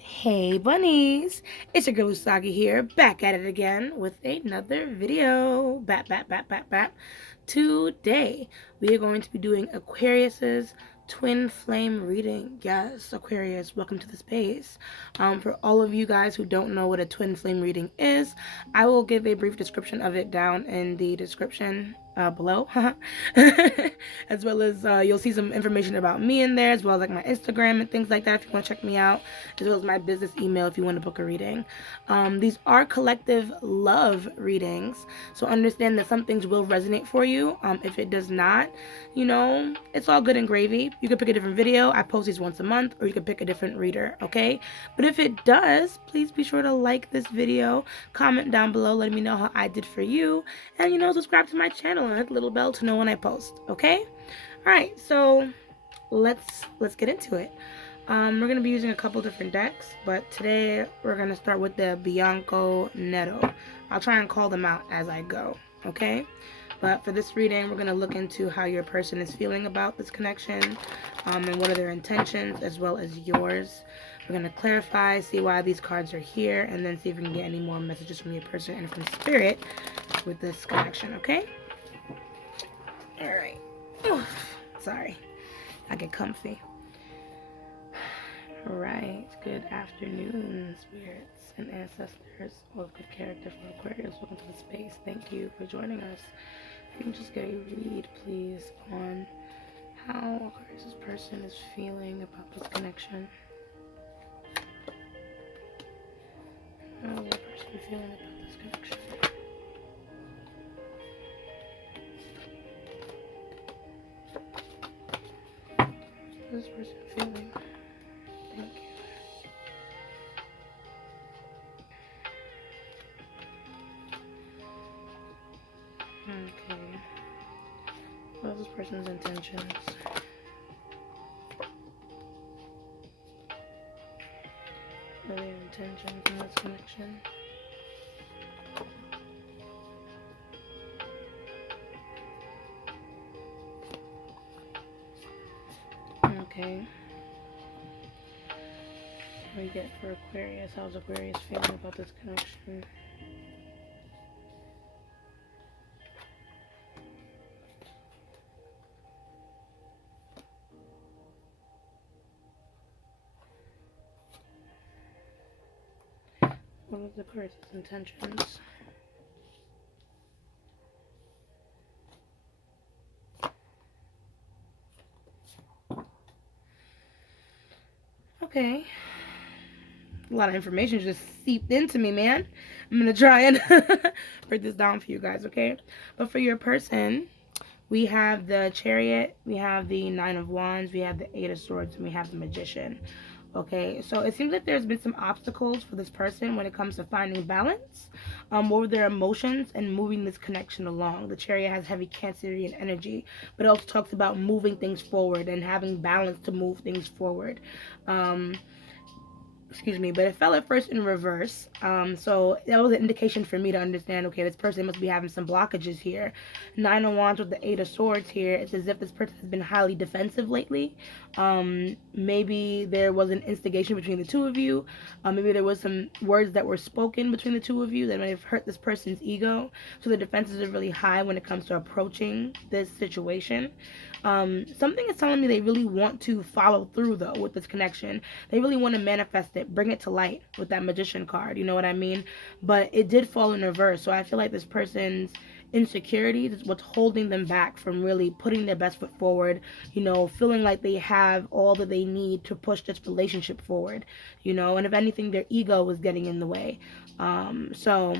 Hey bunnies, it's your girl Usagi here, back at it again with another video. Bat. Today we are going to be doing Aquarius's twin flame reading. Yes, Aquarius, welcome to the space. For all of you guys who don't know what a twin flame reading is, I will give a brief description of it down in the description below. As well as you'll see some information about me in there, as well as like my Instagram and things like that if you want to check me out, as well as my business email if you want to book a reading. These are collective love readings, so understand that some things will resonate for you. If it does not, it's all good and gravy. You can pick a different video. I post these once a month, or you can pick a different reader, okay? But if it does, please be sure to like this video, comment down below, let me know how I did for you, and subscribe to my channel and hit the little bell to know when I post, okay? All right, so let's get into it. We're gonna be using a couple different decks, but today we're gonna start with the Bianco Netto. I'll try and call them out as I go, okay? But for this reading, we're gonna look into how your person is feeling about this connection, and what are their intentions, as well as yours. We're gonna clarify, see why these cards are here, and then see if we can get any more messages from your person and from spirit with this connection, okay? All right. Sorry, I get comfy. All right, good afternoon, spirits and ancestors of good character for Aquarius. Welcome to the space. Thank you for joining us. If you can just get a read, please, on how Aquarius' person is feeling about this connection. How is the person feeling about this connection? How is this person feeling? Thank you. Okay. What are this person's intentions? What are their intentions in this connection? Okay. What do we get for Aquarius? How's Aquarius feeling about this connection? What are the Aquarius' intentions? Okay. A lot of information just seeped into me, man. I'm going to try and break this down for you guys, okay? But for your person, we have the Chariot, we have the Nine of Wands, we have the Eight of Swords, and we have the Magician. Okay, so it seems like there's been some obstacles for this person when it comes to finding balance over their emotions and moving this connection along. The Chariot has heavy Cancerian energy, but it also talks about moving things forward and having balance to move things forward. Excuse me, but it fell at first in reverse. So that was an indication for me to understand, okay, this person must be having some blockages here. Nine of Wands with the Eight of Swords here. It's as if this person has been highly defensive lately. Maybe there was an instigation between the two of you. Maybe there was some words that were spoken between the two of you that may have hurt this person's ego. So the defenses are really high when it comes to approaching this situation. Something is telling me they really want to follow through, though, with this connection. They really want to manifest it, bring it to light with that Magician card, you know what I mean? But it did fall in reverse, so I feel like this person's insecurities is what's holding them back from really putting their best foot forward, feeling like they have all that they need to push this relationship forward, and if anything, their ego is getting in the way. So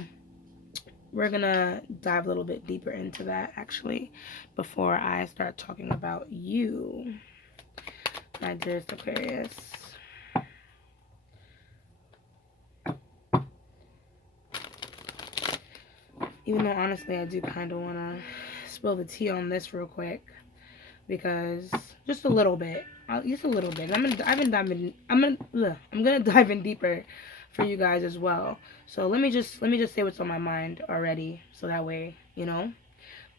we're gonna dive a little bit deeper into that, actually, before I start talking about you, my dearest Aquarius. Even though, honestly, I do kind of want to spill the tea on this real quick, because just a little bit, just a little bit. I'm gonna dive in deeper for you guys as well. So let me just say what's on my mind already, so that way,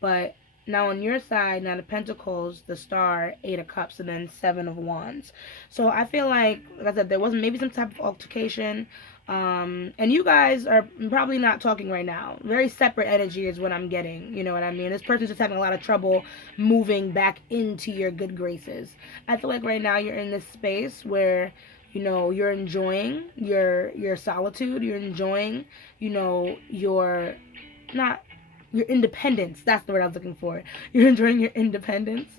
But Now on your side, Nine of Pentacles, the Star, Eight of Cups, and then Seven of Wands. So I feel like I said, there was maybe some type of altercation. And you guys are probably not talking right now. Very separate energy is what I'm getting. You know what I mean? This person's just having a lot of trouble moving back into your good graces. I feel like right now you're in this space where, you know, you're enjoying your solitude. You're enjoying, you know, not your independence. That's the word I was looking for. You're enjoying your independence,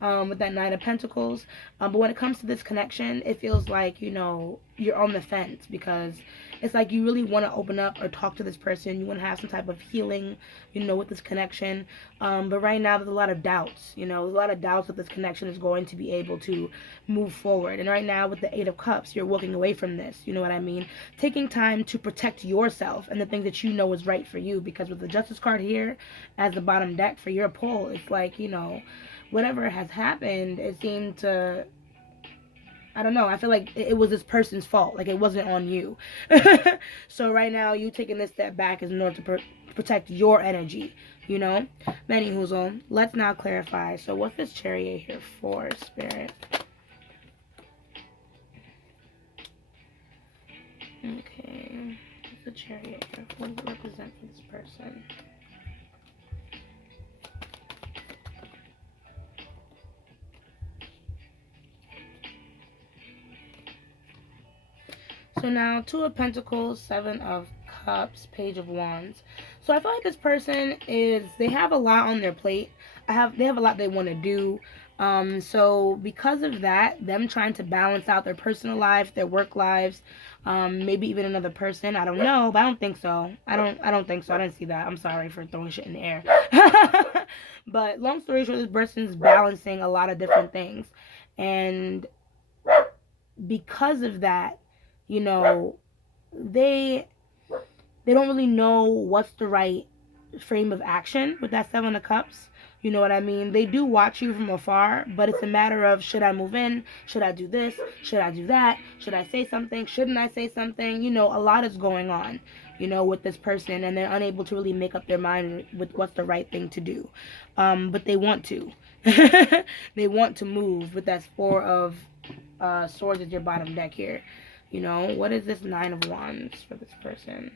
with that Nine of Pentacles. But when it comes to this connection, it feels like, you know, you're on the fence, because it's like you really want to open up or talk to this person. You want to have some type of healing, you know, with this connection. But right now there's a lot of doubts. You know, there's a lot of doubts that this connection is going to be able to move forward. And right now with the Eight of Cups, you're walking away from this. You know what I mean? Taking time to protect yourself and the things that you know is right for you. Because with the Justice card here as the bottom deck for your pull, it's like, you know, whatever has happened, it seemed to, I don't know, I feel like it was this person's fault. Like, it wasn't on you. So right now, you taking this step back is in order to protect your energy, you know? Many Hoozle, let's now clarify. So what's this Chariot here for, Spirit? Okay. What's the Chariot here? What does it represent for this person? So now, Two of Pentacles, Seven of Cups, Page of Wands. So I feel like this person they have a lot on their plate. They have a lot they want to do. So because of that, them trying to balance out their personal life, their work lives, maybe even another person. I don't know, but I don't think so. I don't think so. I didn't see that. I'm sorry for throwing shit in the air. But long story short, this person's balancing a lot of different things. And because of that, you know, they don't really know what's the right frame of action with that Seven of Cups. You know what I mean? They do watch you from afar, but it's a matter of, should I move in? Should I do this? Should I do that? Should I say something? Shouldn't I say something? You know, a lot is going on, you know, with this person, and they're unable to really make up their mind with what's the right thing to do. But they want to. They want to move with that Four of Swords at your bottom deck here. You know, what is this Nine of Wands for this person?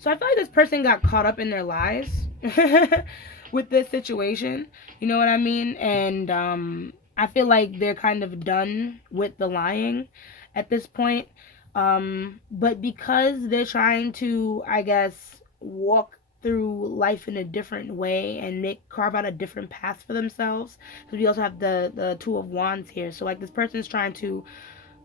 So I feel like this person got caught up in their lies with this situation. You know what I mean? And I feel like they're kind of done with the lying at this point. But because they're trying to, I guess, walk through life in a different way and carve out a different path for themselves, because we also have the Two of Wands here. So like, this person's trying to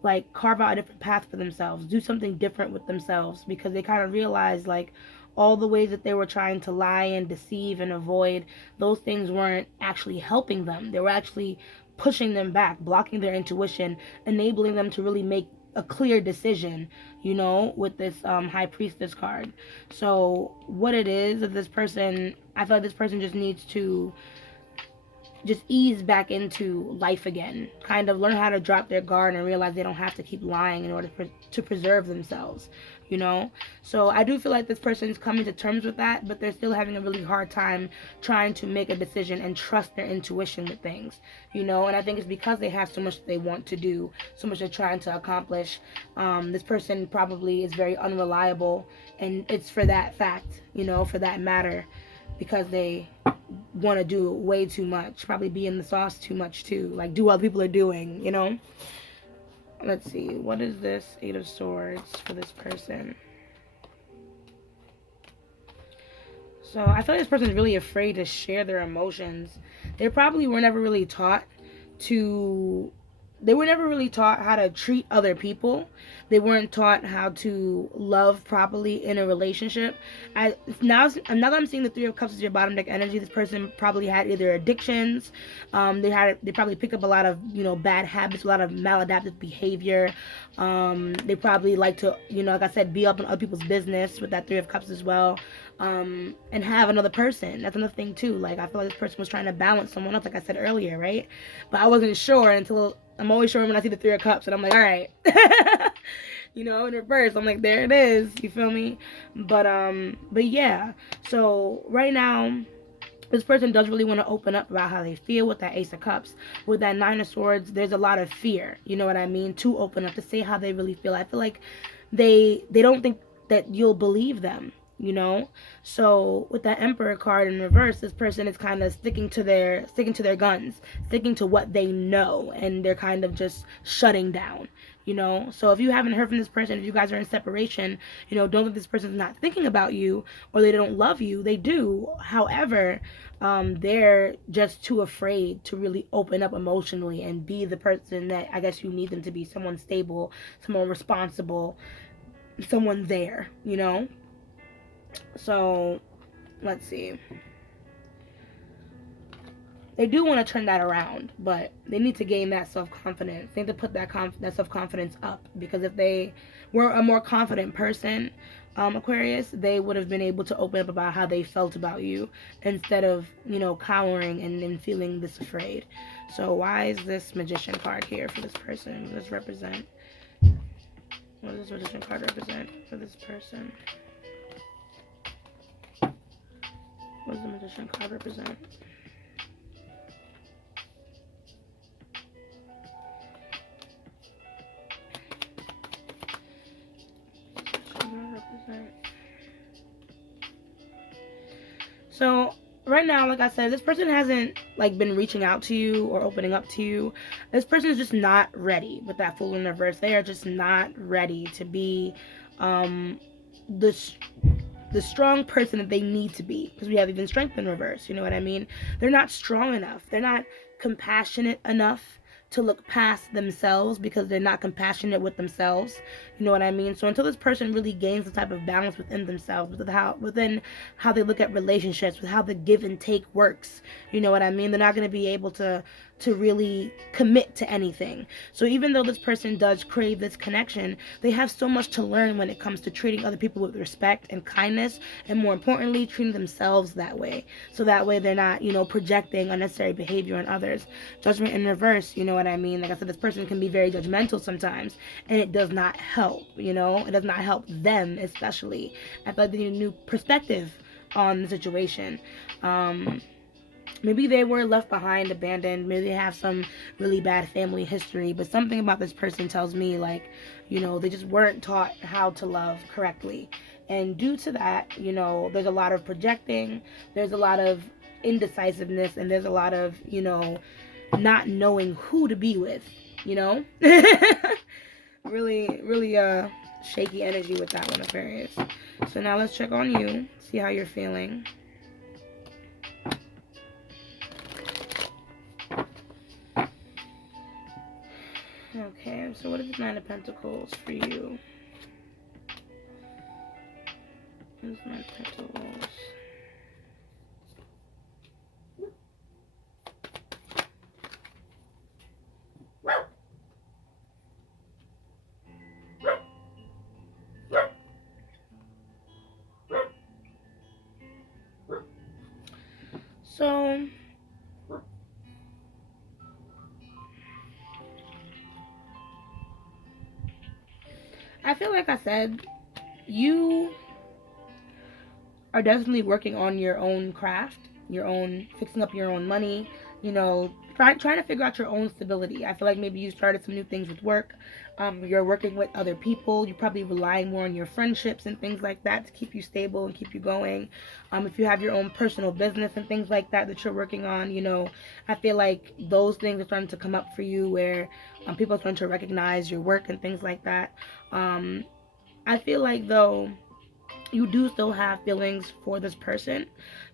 like carve out a different path for themselves, do something different with themselves, because they kind of realize like all the ways that they were trying to lie and deceive and avoid, those things weren't actually helping them. They were actually pushing them back, blocking their intuition, enabling them to really make a clear decision, you know, with this High Priestess card. So what it is that this person, I feel like this person just needs to just ease back into life again, kind of learn how to drop their guard and realize they don't have to keep lying in order to preserve themselves, you know. So I do feel like this person is coming to terms with that, but they're still having a really hard time trying to make a decision and trust their intuition with things, you know. And I think it's because they have so much they want to do, so much they're trying to accomplish. This person probably is very unreliable, and it's for that fact, you know, for that matter, because they want to do way too much, probably be in the sauce too much too, like do what people are doing, you know. Let's see, what is this Eight of Swords for this person? So I feel like this person is really afraid to share their emotions. They probably were never really taught how to treat other people. They weren't taught how to love properly in a relationship. Now that I'm seeing the Three of Cups as your bottom deck energy, this person probably had either addictions, they probably picked up a lot of, you know, bad habits, a lot of maladaptive behavior. They probably like to, you know, like I said, be up in other people's business with that Three of Cups as well. And have another person. That's another thing too. Like, I feel like this person was trying to balance someone else, like I said earlier, right? But I wasn't sure until, I'm always sure when I see the Three of Cups, and I'm like, all right. you know, in reverse. I'm like, there it is. You feel me? But yeah. So right now, this person does really want to open up about how they feel with that Ace of Cups. With that Nine of Swords, there's a lot of fear, you know what I mean, to open up, to say how they really feel. I feel like they don't think that you'll believe them, you know. So with that Emperor card in reverse, this person is kind of sticking to their guns, sticking to what they know, and they're kind of just shutting down, you know. So if you haven't heard from this person, if you guys are in separation, you know, don't think this person's not thinking about you or they don't love you. They do. However, they're just too afraid to really open up emotionally and be the person that I guess you need them to be, someone stable, someone responsible, someone there, you know. So let's see. They do want to turn that around, but they need to gain that self-confidence. They need to put that self-confidence up, because if they were a more confident person, Aquarius, they would have been able to open up about how they felt about you instead of, you know, cowering and feeling this afraid. So why is this Magician card here for this person? What does this represent? What does this Magician card represent for this person? What does the Magician card represent? So right now, like I said, this person hasn't like been reaching out to you or opening up to you. This person is just not ready with that Fool in reverse. They are just not ready to be the strong person that they need to be, because we have even Strength in reverse. You know what I mean? They're not strong enough. They're not compassionate enough to look past themselves, because they're not compassionate with themselves. You know what I mean? So until this person really gains the type of balance within themselves, within how they look at relationships, with how the give and take works, you know what I mean? They're not going to be able to really commit to anything. So even though this person does crave this connection, they have so much to learn when it comes to treating other people with respect and kindness, and more importantly, treating themselves that way. So that way they're not, you know, projecting unnecessary behavior on others. Judgment in reverse, you know what I mean? Like I said, this person can be very judgmental sometimes, and it does not help, you know? It does not help them, especially. I feel like they need a new perspective on the situation. Maybe they were left behind, abandoned. Maybe they have some really bad family history. But something about this person tells me, like, you know, they just weren't taught how to love correctly. And due to that, you know, there's a lot of projecting. There's a lot of indecisiveness. And there's a lot of, you know, not knowing who to be with, you know? really shaky energy with that one, Aquarius. So now let's check on you. See how you're feeling. Okay, so what is the Nine of Pentacles for you? What is Nine of Pentacles? So I feel like I said, you are definitely working on your own craft, your own fixing up your own money, you know, trying to figure out your own stability. I feel like maybe you started some new things with work. You're working with other people. You're probably relying more on your friendships and things like that to keep you stable and keep you going. If you have your own personal business and things like that that you're working on, you know, I feel like those things are starting to come up for you, where people are starting to recognize your work and things like that. I feel like, though, you do still have feelings for this person,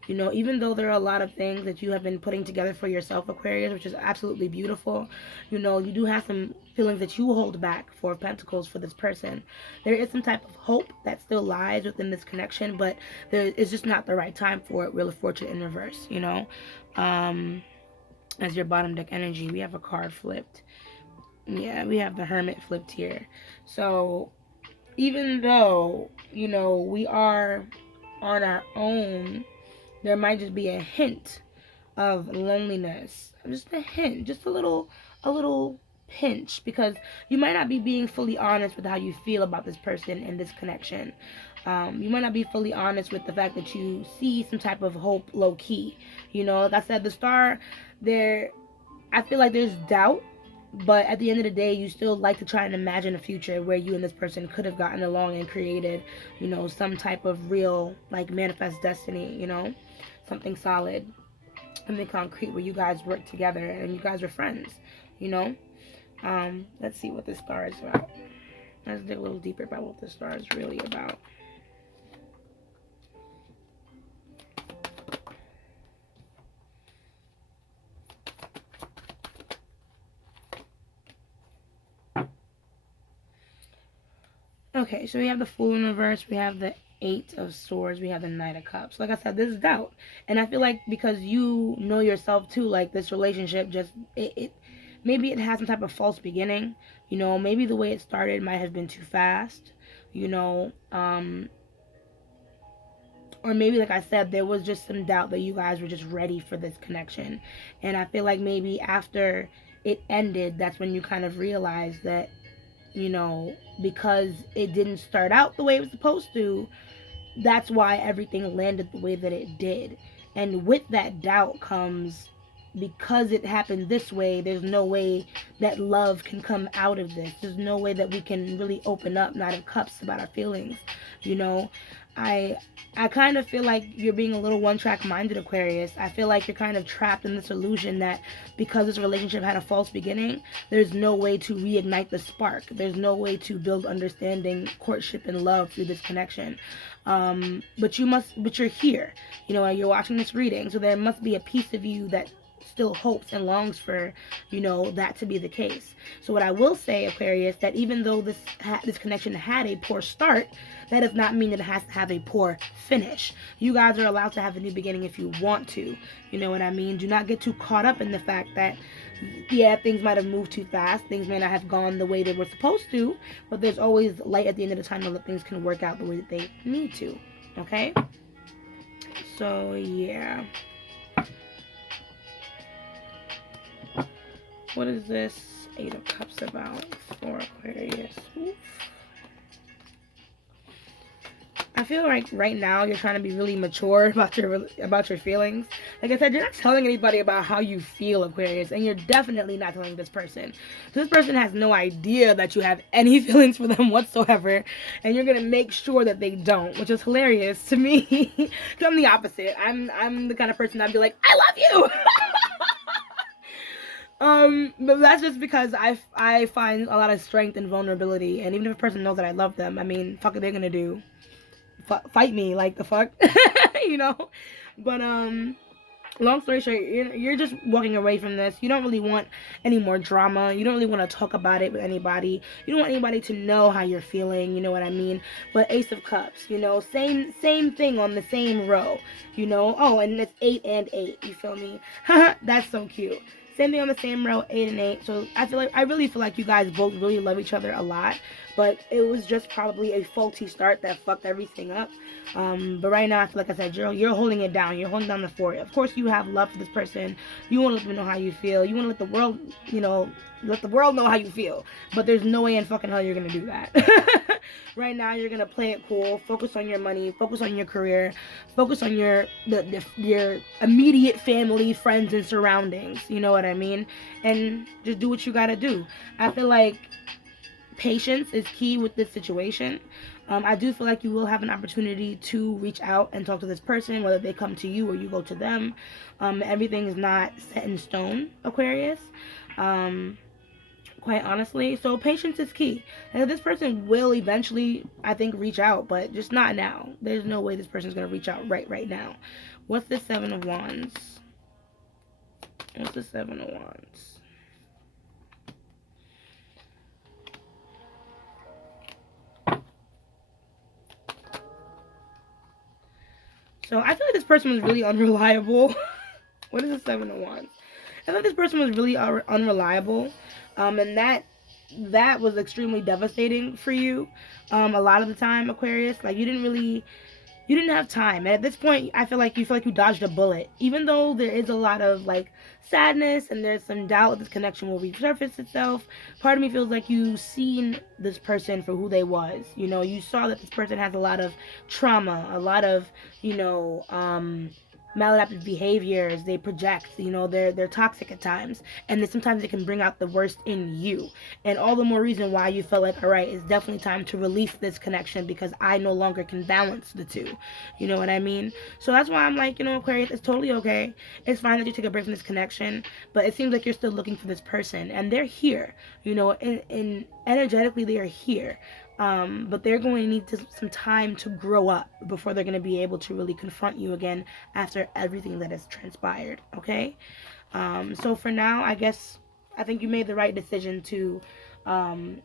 you know, even though there are a lot of things that you have been putting together for yourself, Aquarius, which is absolutely beautiful. You know, you do have some feelings that you hold back for Pentacles for this person. There is some type of hope that still lies within this connection, but there is just not the right time for it. Wheel of Fortune in reverse, you know. As your bottom deck energy, we have a card flipped. Yeah, we have the Hermit flipped here. So even though, you know, we are on our own, there might just be a hint of loneliness. Just a hint, just a little pinch, because you might not be being fully honest with how you feel about this person and this connection. You might not be fully honest with the fact that you see some type of hope low key. Like I said, the star there, I feel like there's doubt, but at the end of the day, you still like to try and imagine a future where you and this person could have gotten along and created, some type of real, like, manifest destiny, something solid, something concrete where you guys work together and you guys are friends, you know. Let's see what this star is about. Let's dig a little deeper about what this star is really about. Okay, so we have the Fool in reverse, we have the Eight of Swords, we have the Knight of Cups. Like I said, this is doubt. And I feel like because you know yourself too, like this relationship just, maybe it has some type of false beginning. Maybe the way it started might have been too fast, or maybe, like I said, there was just some doubt that you guys were just ready for this connection. And I feel like maybe after it ended, that's when you kind of realized that, because it didn't start out the way it was supposed to, that's why everything landed the way that it did. And with that doubt comes, because it happened this way, there's no way that love can come out of this. There's no way that we can really open up Knight of Cups about our feelings. I kind of feel like you're being a little one-track minded, Aquarius. I feel like you're kind of trapped in this illusion that because this relationship had a false beginning, there's no way to reignite the spark. There's no way to build understanding, courtship, and love through this connection. But you're here, you're watching this reading, so there must be a piece of you that still hopes and longs for, that to be the case. So what I will say, Aquarius, that even though this connection had a poor start, that does not mean that it has to have a poor finish. You guys are allowed to have a new beginning if you want to. You know what I mean? Do not get too caught up in the fact that, yeah, things might have moved too fast. Things may not have gone the way they were supposed to, but there's always light at the end of the tunnel that things can work out the way that they need to. Okay? So, yeah. What is this Eight of Cups about for Aquarius? Oof. I feel like right now you're trying to be really mature about your feelings. Like I said, you're not telling anybody about how you feel, Aquarius, and you're definitely not telling this person. So this person has no idea that you have any feelings for them whatsoever, and you're gonna make sure that they don't, which is hilarious to me. Because I'm the opposite. I'm the kind of person that'd be like, I love you. But that's just because I find a lot of strength and vulnerability, and even if a person knows that I love them, I mean, fuck are they gonna do? Fight me, like, the fuck? But long story short, you're just walking away from this. You don't really want any more drama. You don't really want to talk about it with anybody. You don't want anybody to know how you're feeling, you know what I mean? But Ace of Cups, same thing on the same row, oh, and it's 8 and 8, you feel me? That's so cute. Same thing on the same row, 8 and 8. So I really feel like you guys both really love each other a lot, but it was just probably a faulty start that fucked everything up. But right now, I feel like I said, you're holding it down. You're holding down the fort. Of course, you have love for this person. You want to let them know how you feel. You want to let the world, let the world know how you feel. But there's no way in fucking hell you're gonna do that. Right now, you're gonna play it cool. Focus on your money. Focus on your career. Focus on your immediate family, friends, and surroundings. You know what I mean? And just do what you gotta do. I feel like patience is key with this situation. I do feel like you will have an opportunity to reach out and talk to this person, whether they come to you or you go to them. Everything is not set in stone, Aquarius. Quite honestly. So patience is key. And this person will eventually, I think, reach out, but just not now. There's no way this person's going to reach out right now. What's the Seven of Wands? What's the Seven of Wands? So I feel like this person was really unreliable. What is the Seven of Wands? I thought this person was really unreliable, and that was extremely devastating for you. A lot of the time, Aquarius, like you didn't you didn't have time. And at this point, I feel like you dodged a bullet. Even though there is a lot of like sadness and there's some doubt this connection will resurface itself, part of me feels like you've seen this person for who they was. You know, you saw that this person has a lot of trauma, a lot of, you know, maladaptive behaviors. They project, you know, they're toxic at times, and then sometimes it can bring out the worst in you. And all the more reason why you felt like, all right, it's definitely time to release this connection because I no longer can balance the two. You know what I mean? So that's why I'm like, you know, Aquarius, it's totally okay. It's fine that you take a break from this connection, but it seems like you're still looking for this person, and they're here. You know, and energetically they are here. But they're going to need some time to grow up before they're going to be able to really confront you again after everything that has transpired. Okay? So for now, I think you made the right decision um,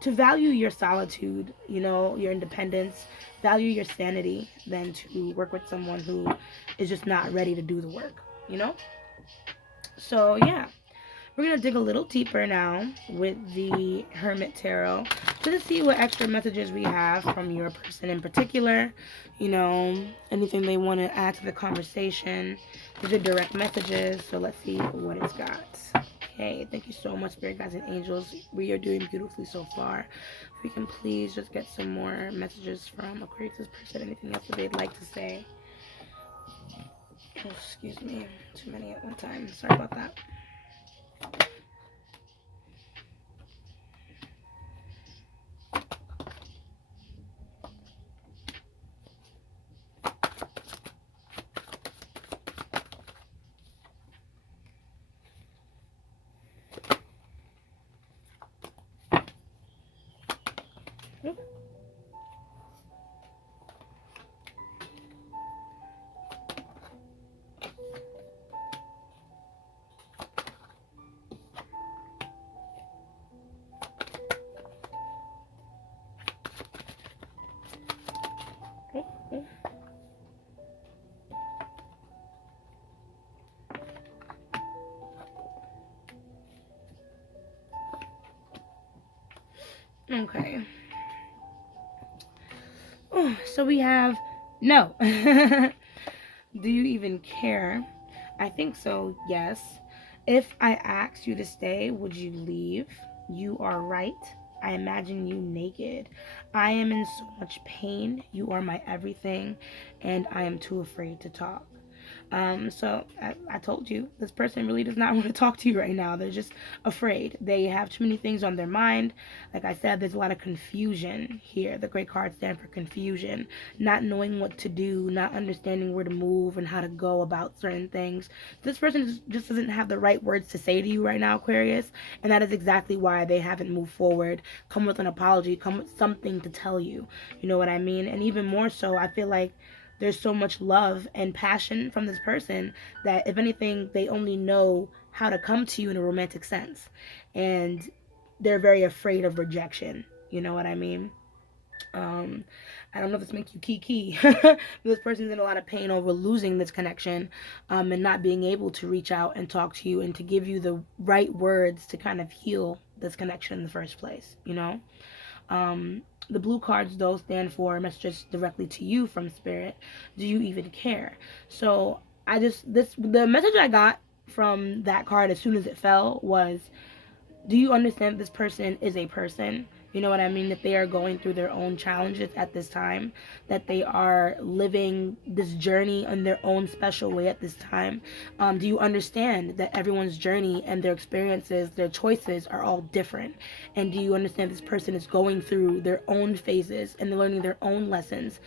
to value your solitude, you know, your independence, value your sanity, than to work with someone who is just not ready to do the work, you know? So, yeah. We're going to dig a little deeper now with the Hermit Tarot to see what extra messages we have from your person in particular. You know, anything they want to add to the conversation. These are direct messages, so let's see what it's got. Okay, thank you so much, Spirit Guides and Angels. We are doing beautifully so far. If we can please just get some more messages from Aquarius' person, anything else that they'd like to say. Oh, excuse me, too many at one time. Sorry about that. Okay. Oh, so we have no. Do you even care? I think so, yes. If I asked you to stay, would you leave? You are right. I imagine you naked. I am in so much pain. You are my everything, and I am too afraid to talk. So I told you, this person really does not want to talk to you right now. They're just afraid. They have too many things on their mind. Like I said, there's a lot of confusion here. The great cards stand for confusion, not knowing what to do, not understanding where to move and how to go about certain things. This person just doesn't have the right words to say to you right now, Aquarius, and that is exactly why they haven't moved forward. Come with an apology, come with something to tell you. You know what I mean? And even more so, I feel like there's so much love and passion from this person that if anything, they only know how to come to you in a romantic sense, and they're very afraid of rejection. You know what I mean? um I don't know if this makes you kiki. This person's in a lot of pain over losing this connection, and not being able to reach out and talk to you and to give you the right words to kind of heal this connection in the first place, you know. The blue cards, though, stand for messages directly to you from Spirit. Do you even care? So the message I got from that card as soon as it fell was, do you understand this person is a person? You know what I mean? That they are going through their own challenges at this time, that they are living this journey in their own special way at this time. Do you understand that everyone's journey and their experiences, their choices are all different? And do you understand this person is going through their own phases and they're learning their own lessons,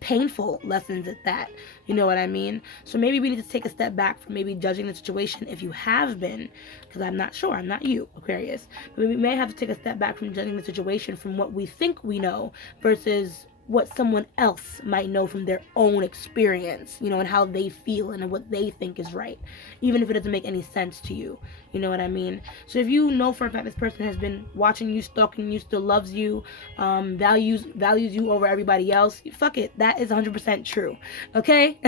painful lessons at that? You know what I mean? So maybe we need to take a step back from maybe judging the situation if you have been, because I'm not sure. I'm not you, Aquarius. But we may have to take a step back from judging the situation from what we think we know versus what someone else might know from their own experience, you know, and how they feel and what they think is right, even if it doesn't make any sense to you. You know what I mean? So if you know for a fact this person has been watching you, stalking you, still loves you, values you over everybody else, fuck it. That is 100% true. Okay?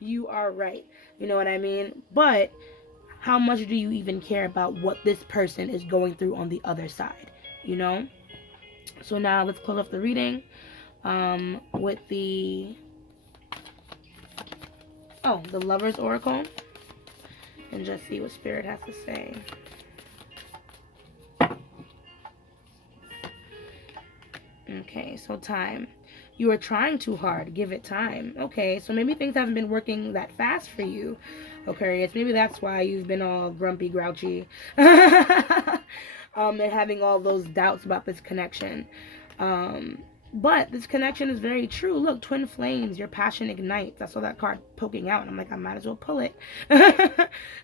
You are right. You know what I mean? But how much do you even care about what this person is going through on the other side? You know? So now let's close off the reading. with the Lover's Oracle, and just see what Spirit has to say. Okay, so time. You are trying too hard. Give it time. Okay, so maybe things haven't been working that fast for you, Aquarius. Maybe that's why you've been all grumpy, grouchy, and having all those doubts about this connection. But this connection is very true. Look, twin flames, your passion ignites. I saw that card poking out, and I'm like, I might as well pull it.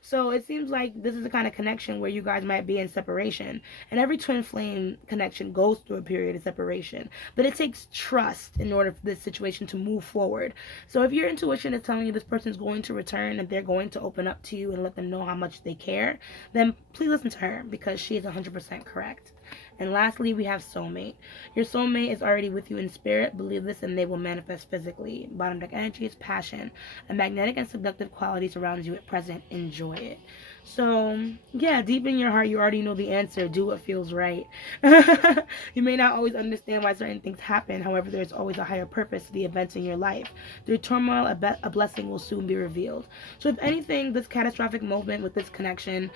So it seems like this is the kind of connection where you guys might be in separation. And every twin flame connection goes through a period of separation. But it takes trust in order for this situation to move forward. So if your intuition is telling you this person is going to return and they're going to open up to you and let them know how much they care, then please listen to her, because she is 100% correct. And lastly, we have soulmate. Your soulmate is already with you in spirit. Believe this and they will manifest physically. Bottom deck energy is passion. A magnetic and seductive quality surrounds you at present. Enjoy it. So, yeah, deep in your heart, you already know the answer. Do what feels right. You may not always understand why certain things happen. However, there's always a higher purpose to the events in your life. Through turmoil, a blessing will soon be revealed. So, if anything, this catastrophic moment with this connection,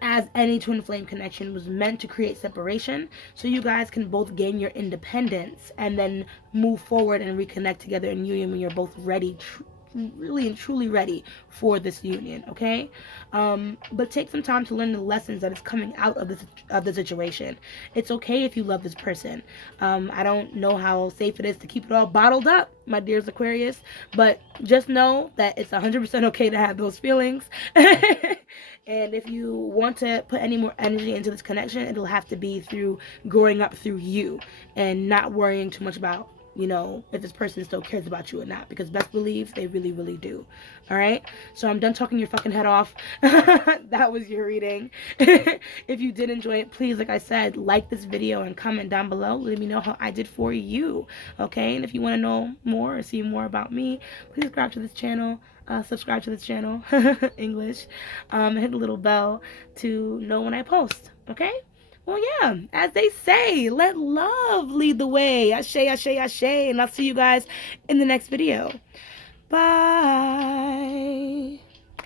as any twin flame connection, was meant to create separation so you guys can both gain your independence and then move forward and reconnect together in union when you're both ready, really and truly ready for this union. Okay, but take some time to learn the lessons that is coming out of the situation. It's okay if you love this person. I don't know how safe it is to keep it all bottled up, my dears Aquarius, but just know that it's 100% okay to have those feelings. And if you want to put any more energy into this connection, it'll have to be through growing up through you and not worrying too much about, if this person still cares about you or not, because best believe they really, really do. All right, so I'm done talking your fucking head off. That was your reading. If you did enjoy it, please, like I said, like this video and comment down below. Let me know how I did for you. Okay, and if you want to know more or see more about me, please subscribe to this channel. English. Hit the little bell to know when I post. Okay. Well, yeah, as they say, let love lead the way. Ashe, ashe, ashe. And I'll see you guys in the next video. Bye.